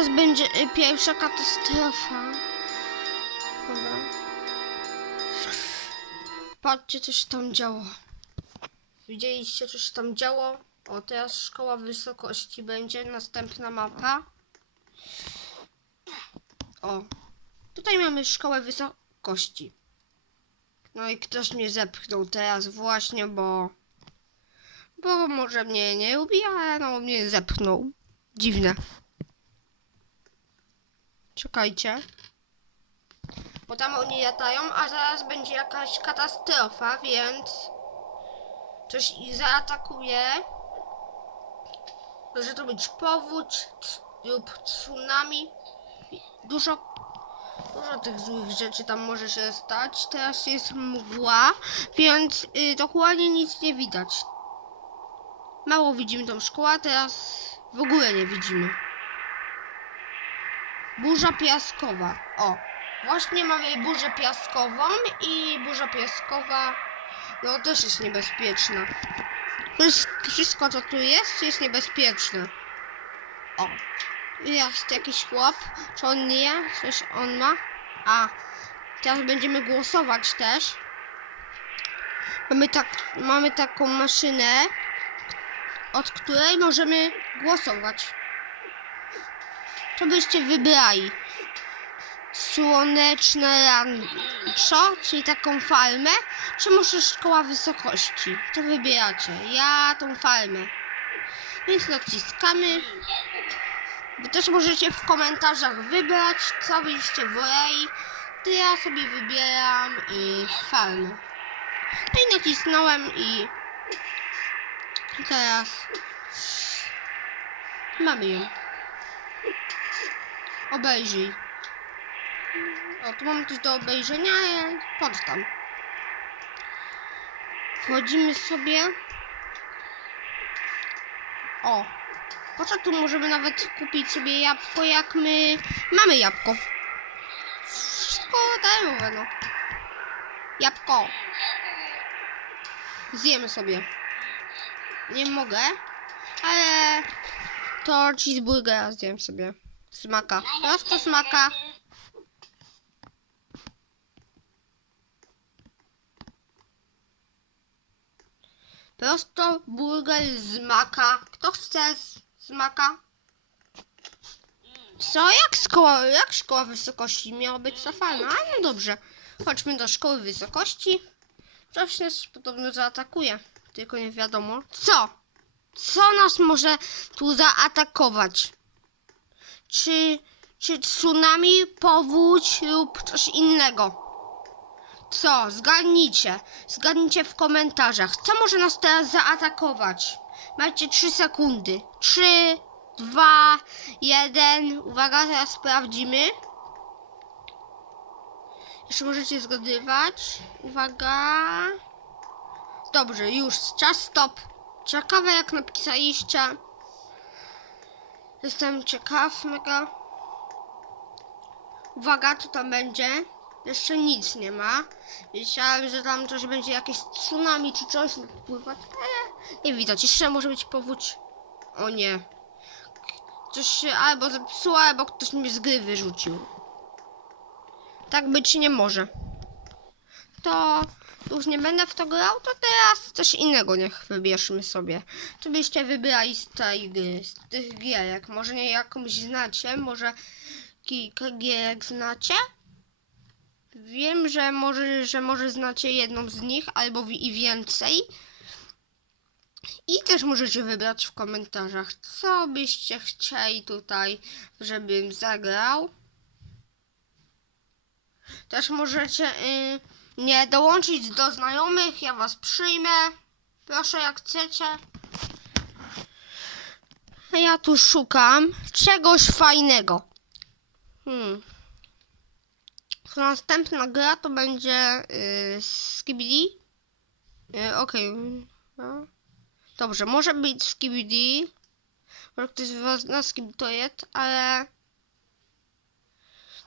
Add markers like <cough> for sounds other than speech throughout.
teraz będzie y, pierwsza katastrofa. Chyba. Patrzcie, co się tam działo. Widzieliście, co się tam działo? O, teraz szkoła wysokości będzie. Następna mapa. O, tutaj mamy szkołę wysokości. No i ktoś mnie zepchnął teraz właśnie, bo... Bo może mnie nie lubi, ale no mnie zepchnął. Dziwne. Czekajcie. Bo tam oni latają, a zaraz będzie jakaś katastrofa, więc coś ich zaatakuje. Może to być powódź lub tsunami. Dużo, dużo tych złych rzeczy tam może się stać. Teraz jest mgła, więc y, dokładnie nic nie widać. Mało widzimy tą szkołę, teraz w ogóle nie widzimy. Burza piaskowa. O, właśnie mamy burzę piaskową i burza piaskowa no też jest niebezpieczna. Wszyst- Wszystko co tu jest jest niebezpieczne. O, jest jakiś chłop. Czy on nie? Coś on ma? A, teraz będziemy głosować też. Mamy, tak, mamy taką maszynę, od której możemy głosować. Co byście wybrali? Słoneczne rancho, czyli taką farmę, czy może szkoła wysokości? Co wybieracie? Ja tą farmę. Więc naciskamy. Wy też możecie w komentarzach wybrać, co byście woleli. To ja sobie wybieram y, farmę. No i nacisnąłem i teraz mamy ją. Obejrzyj. O, tu mamy coś do obejrzenia, chodź tam. Wchodzimy sobie. O. Po co tu możemy nawet kupić sobie jabłko, jak my mamy jabłko? Wszystko darmowe, no. Jabłko. Zjemy sobie. Nie mogę, ale to cheeseburgera zjem sobie. Smaka. Prosto smaka. Prosto burger z maka. Kto chce z, maka? Co? Jak szkoła, jak szkoła wysokości? Miała być ta fajna. A no dobrze. Chodźmy do szkoły wysokości. Coś nas podobno zaatakuje. Tylko nie wiadomo. Co? Co nas może tu zaatakować? Czy, czy tsunami, powódź lub coś innego? Co? Zgadnijcie. Zgadnijcie w komentarzach. Co może nas teraz zaatakować? Macie 3 sekundy. 3, 2, 1. Uwaga, teraz sprawdzimy. Jeszcze możecie zgadywać. Uwaga. Dobrze, już. Czas stop. Ciekawe jak napisaliście. Jestem ciekaw mega. Uwaga, co tam będzie? Jeszcze nic nie ma. Myślałem, że tam coś będzie jakieś tsunami czy coś napływać, ale nie widać. Jeszcze może być powódź. O nie. Coś się albo zepsuło, albo ktoś mnie z gry wyrzucił. Tak być nie może. To już nie będę w to grał, to teraz coś innego niech wybierzmy sobie. Co byście wybrali z tej gry, z tych gierek? Może nie jakąś znacie, może kilka gierek znacie? Wiem, że może, że może znacie jedną z nich albo i więcej. I też możecie wybrać w komentarzach, co byście chcieli tutaj, żebym zagrał. Też możecie y, nie dołączyć do znajomych, ja was przyjmę. Proszę, jak chcecie. Ja tu szukam czegoś fajnego. Hmm. Następna gra to będzie yy, Skibidi. Yy, Okej. No. Dobrze, może być Skibidi. Może ktoś z was na Skibidi to jest, ale...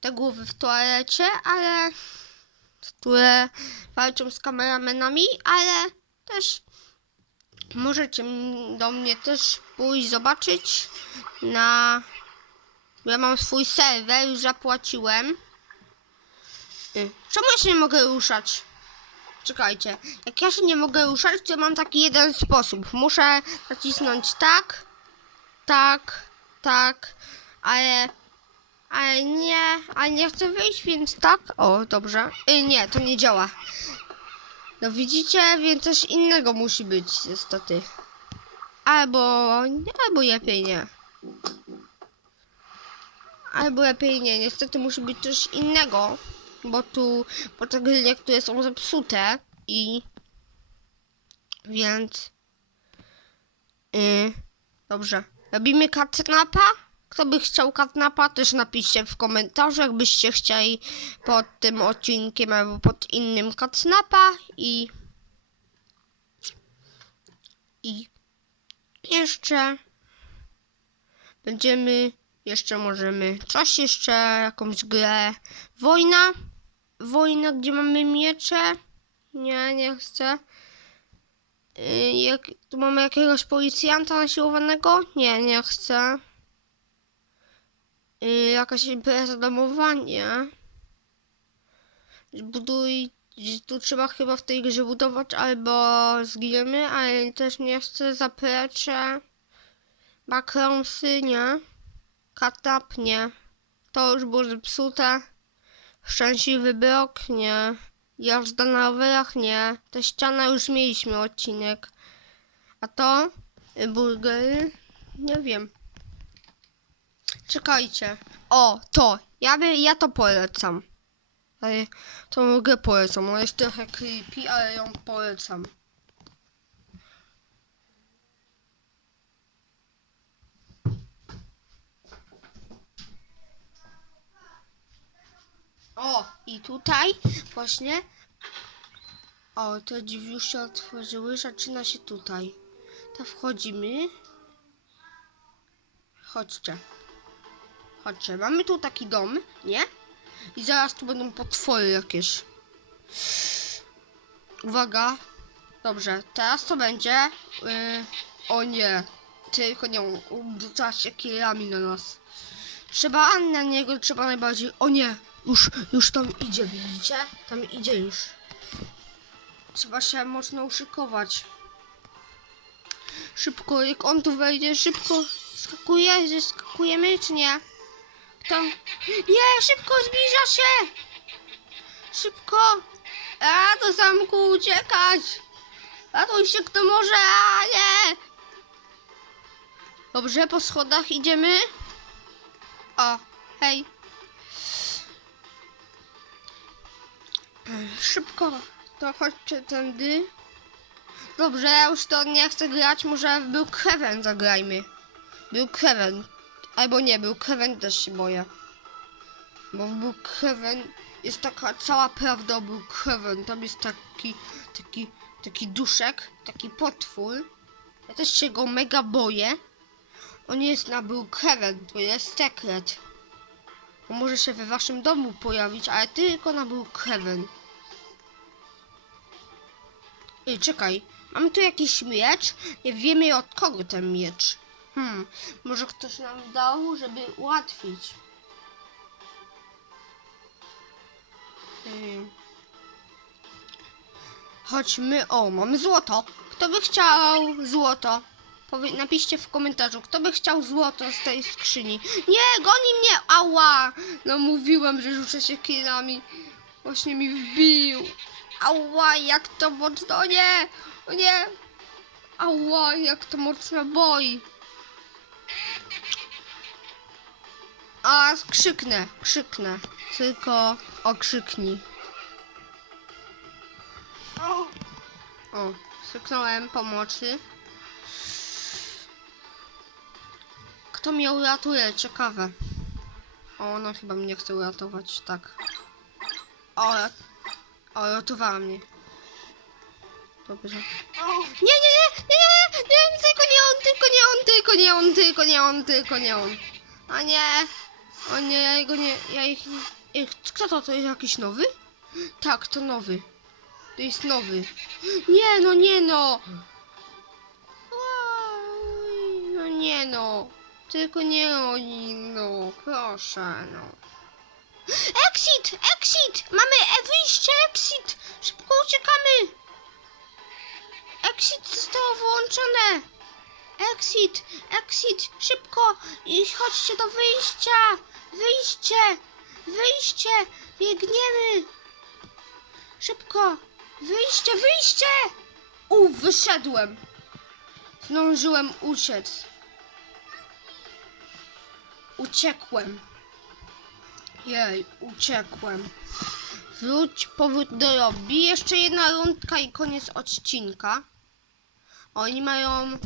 Te głowy w toalecie, ale... Które walczą z kameramenami, ale też możecie do mnie też pójść zobaczyć na ja mam swój serwer, już zapłaciłem. Y, Czemu ja się nie mogę ruszać? Czekajcie. Jak ja się nie mogę ruszać, to mam taki jeden sposób. Muszę nacisnąć tak, tak, tak, ale, ale nie, ale nie chcę wyjść, więc tak. O, dobrze. Y, nie, to nie działa. No widzicie, więc coś innego musi być niestety. Albo, albo lepiej nie. Albo lepiej nie, niestety musi być coś innego. Bo tu, bo te gry niektóre są zepsute i... Więc... Yy, dobrze. Robimy katnapa? Kto by chciał katnapa, też napiszcie w komentarzu, jakbyście chcieli pod tym odcinkiem albo pod innym katnapa i... I... Jeszcze... Będziemy... Jeszcze możemy... Coś jeszcze, jakąś grę... Wojna? Wojna, gdzie mamy miecze? Nie, nie chcę. Y, Jak, tu mamy jakiegoś policjanta nasiłowanego? Nie, nie chcę. Y, Jakaś impreza domowa? Nie. Buduj... Tu trzeba chyba w tej grze budować albo zginiemy, ale też nie chcę. Zaplecze. Backroomsy, nie. Katap, nie. To już było zepsute. Szczęśliwy blok? Nie. Jazda na rowerach? Nie. Te ściana już mieliśmy odcinek. A to? Burgery? Nie wiem. Czekajcie. O, to. Ja, by, ja to polecam. Ale to mogę polecam. Ona jest trochę creepy, ale ją polecam. O, i tutaj właśnie. O, te drzwi się otworzyły. Zaczyna się tutaj. To wchodzimy. Chodźcie. Chodźcie. Mamy tu taki dom, nie? I zaraz tu będą potwory jakieś. Uwaga. Dobrze, teraz to będzie. Yy, o nie. Tylko nie rzucać się na nas. Trzeba na niego, trzeba najbardziej. O nie! Już, już tam idzie, widzicie? Tam idzie już. Trzeba się mocno uszykować. Szybko, jak on tu wejdzie, szybko skakuje, skakujemy, czy nie? Tam. Nie, szybko zbliża się! Szybko! A do zamku uciekać! Ratuj się kto może, a nie! Dobrze, po schodach idziemy. O, hej. Szybko, to chodźcie tędy. Dobrze, ja już to nie chcę grać, może był Kevin zagrajmy. Kevin. Albo nie, był Kevin też się boję. Bo był Kevin, jest taka cała prawda był Kevin. Tam jest taki, taki, taki duszek, taki potwór. Ja też się go mega boję. On jest na był Kevin, to jest sekret. On może się we waszym domu pojawić, ale tylko na był Kevin. Ej, czekaj. Mamy tu jakiś miecz? Nie wiemy od kogo ten miecz. Hmm, może ktoś nam dał, żeby ułatwić. Ej. Chodźmy. O, mamy złoto. Kto by chciał złoto? Powie, napiszcie w komentarzu, kto by chciał złoto z tej skrzyni. Nie, goni mnie! Ała! No mówiłem, że rzucę się kilami. Właśnie mi wbił. Ała, jak to mocno, o nie! O nie! Ała, jak to mocno boi. A, krzyknę, krzyknę. Tylko okrzyknij. O, krzyknąłem pomocy. Kto mnie uratuje? Ciekawe. O, ona chyba mnie chce uratować, tak. O, o, ratowała mnie. Dobrze. Nie, nie, nie, nie, nie, nie, tylko nie on, tylko nie on, tylko nie on, tylko nie on, tylko nie on. A nie, o nie, ja jego nie, ja ich, ich, kto to, to jest jakiś nowy? Tak, to nowy. To jest nowy. Nie, no nie no. No nie no. Tylko nie oni, no, proszę, no. Exit! Exit! Mamy e, wyjście, exit! Szybko uciekamy! Exit zostało wyłączone! Exit! Exit! Szybko! I chodźcie do wyjścia! Wyjście! Wyjście! Biegniemy! Szybko! Wyjście! Wyjście! U, wyszedłem! Zdążyłem uciec. Uciekłem. Jej, uciekłem. Wróć, powrót do lobby. Jeszcze jedna rundka i koniec odcinka. Oni mają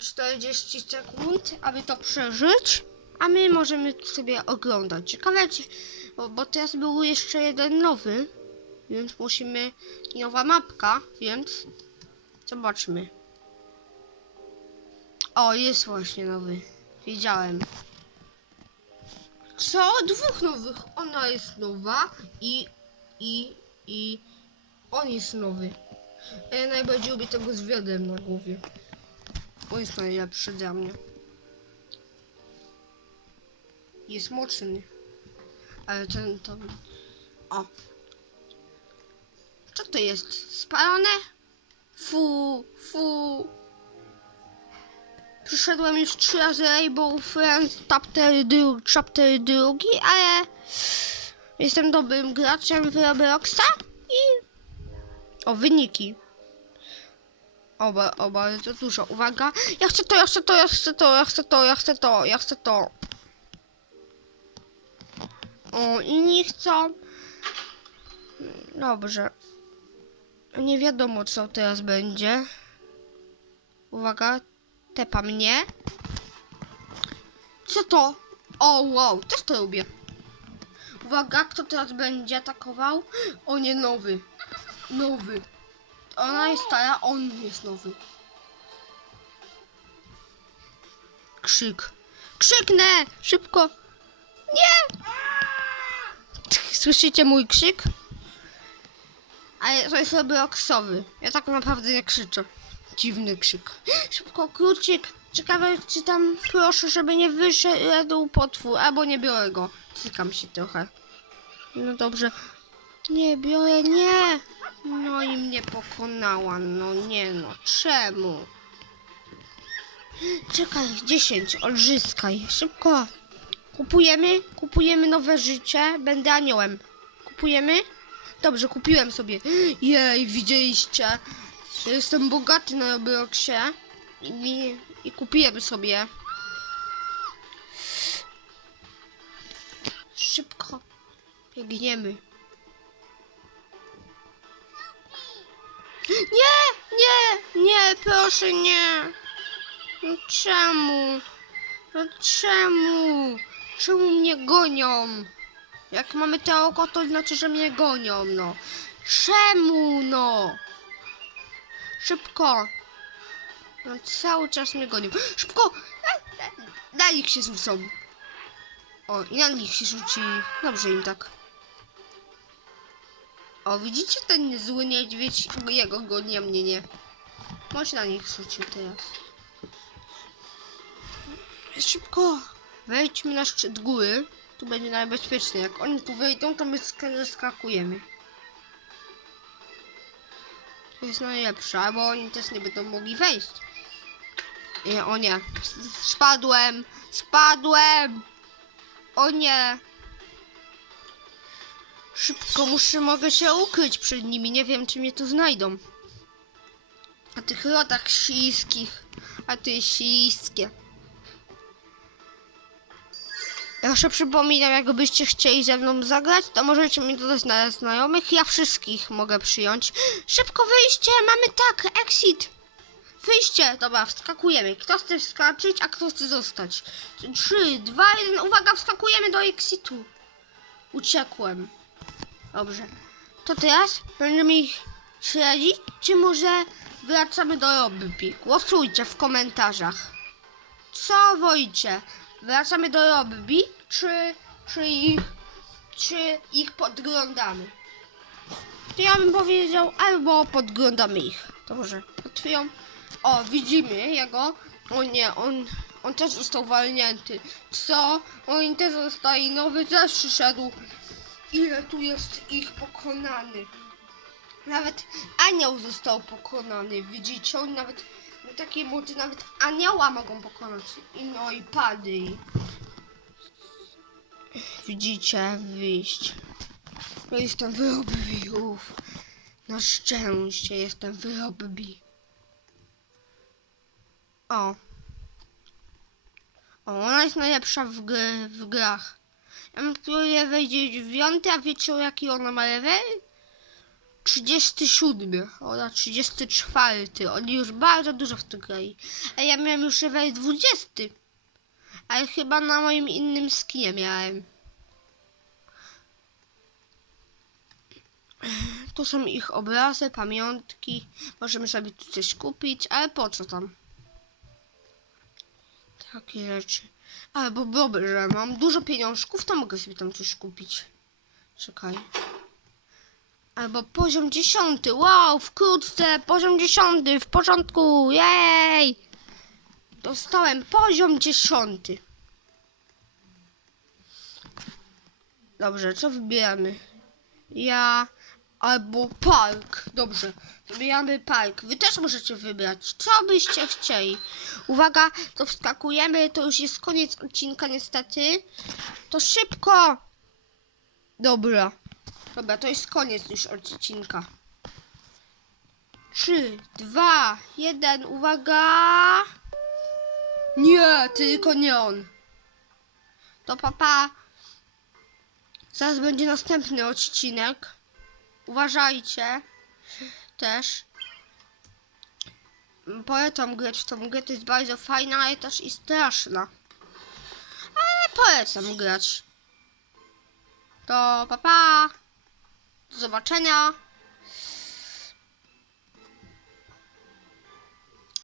40 sekund, aby to przeżyć. A my możemy sobie oglądać. Ciekawe, bo, bo teraz był jeszcze jeden nowy. Więc musimy. Nowa mapka, więc zobaczmy. O, jest właśnie nowy. Wiedziałem. Co? Dwóch nowych. Ona jest nowa i, i, i on jest nowy. Ja najbardziej lubię tego z na głowie. On jest najlepszy dla mnie. Jest mocny. Ale ten to... O. Co to jest? Spalone? Fu, fu. Przyszedłem już trzy razy Rainbow Friends chapter, dru, chapter drugi, ale jestem dobrym graczem w Robloxa i o wyniki. Oba, oba, bardzo dużo. Uwaga. Ja chcę to, ja chcę to, ja chcę to, ja chcę to, ja chcę to, ja chcę to. O, inni chcą. Dobrze. Nie wiadomo, co teraz będzie. Uwaga, tepa mnie. Co to? O, wow, też to lubię. Uwaga, kto teraz będzie atakował? O nie, nowy. Nowy. Ona jest stara, on jest nowy. Krzyk. Krzyknę! Szybko! Nie! Słyszycie mój krzyk? Ale to jest Robloxowy. Ja tak naprawdę nie krzyczę. Dziwny krzyk. <gasps> Szybko, krucik. Ciekawe, czy tam proszę, żeby nie wyszedł potwór, albo nie biorę go. Cykam się trochę. No dobrze. Nie biorę, nie. No i mnie pokonała. No nie no, czemu? Czekaj, 10, odzyskaj. Szybko. Kupujemy, kupujemy nowe życie. Będę aniołem. Kupujemy? Dobrze, kupiłem sobie. Jej, widzieliście? Jestem bogaty na Robloxie i, i kupiłem sobie. Szybko. Biegniemy. Nie, nie, nie, proszę nie. No czemu? No czemu? Czemu mnie gonią? Jak mamy te oko, to znaczy, że mnie gonią, no. Czemu, no? Szybko. No cały czas mnie gonią. Szybko! E, e, Na nich się rzucą. O, i na nich się rzuci. Dobrze im tak. O, widzicie ten zły niedźwiedź? Jego goni, a mnie nie. Może na nich rzucił teraz. Szybko! Wejdźmy na szczyt góry. Tu będzie najbezpieczniej. Jak oni tu wejdą, to my sk- skakujemy. To jest najlepsze, bo oni też nie będą mogli wejść. Nie, o nie. Spadłem! Spadłem! O nie! Szybko muszę, mogę się ukryć przed nimi. Nie wiem, czy mnie tu znajdą. A tych rodach śliskich. A to jest śliskie. Ja jeszcze przypominam, jakbyście chcieli ze mną zagrać, to możecie mi dodać na znajomych. Ja wszystkich mogę przyjąć. Szybko wyjście, mamy tak, exit. Wyjście, dobra, wskakujemy. Kto chce wskoczyć, a kto chce zostać? 3, 2, 1, uwaga, wskakujemy do exitu. Uciekłem. Dobrze. To teraz będziemy ich śledzić, czy może wracamy do lobby? Głosujcie w komentarzach. Co wolicie? Wracamy do lobby, czy, czy ich, czy ich podglądamy? To ja bym powiedział, albo podglądamy ich. Dobrze, otwieram. O, widzimy jego. O nie, on, on też został walnięty. Co? Oni też zostali, nowy też przyszedł. Ile tu jest ich pokonanych? Nawet anioł został pokonany, widzicie? Oni nawet na takiej mocy nawet anioła mogą pokonać. I no i padli. Widzicie, wyjść. No jestem wyrobbi, uff. Na szczęście jestem wyrobbi. O. O, ona jest najlepsza w, gry, w grach. Ja bym próbuję wejść w dziewiąty, a wiecie o jaki ona ma level? 37, ona 34. Oni już bardzo dużo w to grali. A ja miałem już level 20. Ale chyba na moim innym skinie miałem. Tu są ich obrazy, pamiątki. Możemy sobie tu coś kupić, ale po co tam? Takie rzeczy. Albo dobrze, mam dużo pieniążków, to mogę sobie tam coś kupić. Czekaj. Albo poziom dziesiąty. Wow, wkrótce poziom dziesiąty, w porządku. Jej! Dostałem poziom dziesiąty. Dobrze, co wybieramy? Ja albo park. Dobrze, wybieramy park. Wy też możecie wybrać, co byście chcieli. Uwaga, to wskakujemy, to już jest koniec odcinka niestety. To szybko! Dobra. Dobra, to jest koniec już odcinka. Trzy, dwa, jeden, uwaga! Nie, tylko nie on. To papa. Zaraz będzie następny odcinek. Uważajcie. Też. Polecam grać w tą grę, to jest bardzo fajna, ale też i straszna. Ale polecam grać. To papa. Do zobaczenia.